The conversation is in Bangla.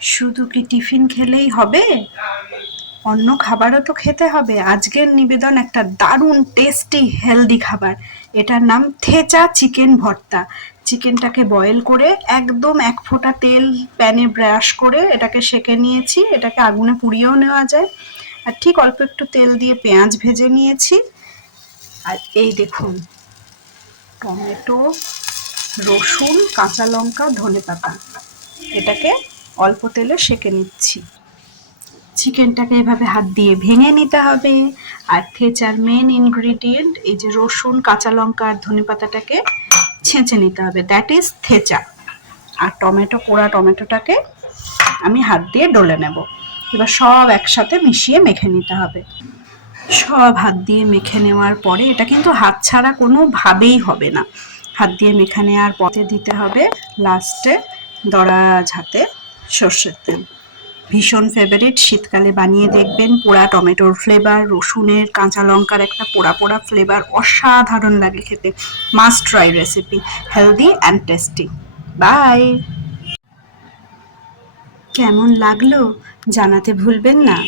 শুধু কি টিফিন খেলেই হবে? অন্য খাবারও তো খেতে হবে। আজকের নিবেদন একটা দারুণ টেস্টি হেলদি খাবার। এটার নাম থেচা চিকেন ভর্তা। চিকেনটাকে বয়েল করে একদম এক ফোঁটা তেল প্যানে ব্রাশ করে এটাকে সেঁকে নিয়েছি। এটাকে আগুনে পুড়িয়েও নেওয়া যায়। আর ঠিক অল্প একটু তেল দিয়ে পেঁয়াজ ভেজে নিয়েছি। আর এই দেখুন, টমেটো, রসুন, কাঁচা লঙ্কা, ধনেপাতা, এটাকে অল্প তেলে সেঁকে নিচ্ছি। চিকেনটাকে এভাবে হাত দিয়ে ভেঙে নিতে হবে। আর থেচার মেন ইনগ্রিডিয়েন্ট এই যে রসুন, কাঁচা লঙ্কা আর ধনেপাতাটাকে ছেঁচে নিতে হবে, দ্যাট ইজ থেচা। আর টমেটো, পোড়া টমেটোটাকে আমি হাত দিয়ে ডলে নেব। এবার সব একসাথে মিশিয়ে মেখে নিতে হবে। সব হাত দিয়ে মেখে নেওয়ার পরে এটা কিন্তু হাত ছাড়া কোনোভাবেই হবে না। হাত দিয়ে মেখে নেওয়ার পরে দিতে হবে লাস্টে দরাজ হাতে সর্ষের তেল। ভীষণ ফেভারিট, শীতকালে বানিয়ে দেখবেন। পোড়া টমেটোর ফ্লেভার, রসুনের, কাঁচা লঙ্কার একটা পোড়া পোড়া ফ্লেভার অসাধারণ লাগে খেতে। Must try recipe, healthy and tasty. Bye. কেমন লাগলো জানাতে ভুলবেন না।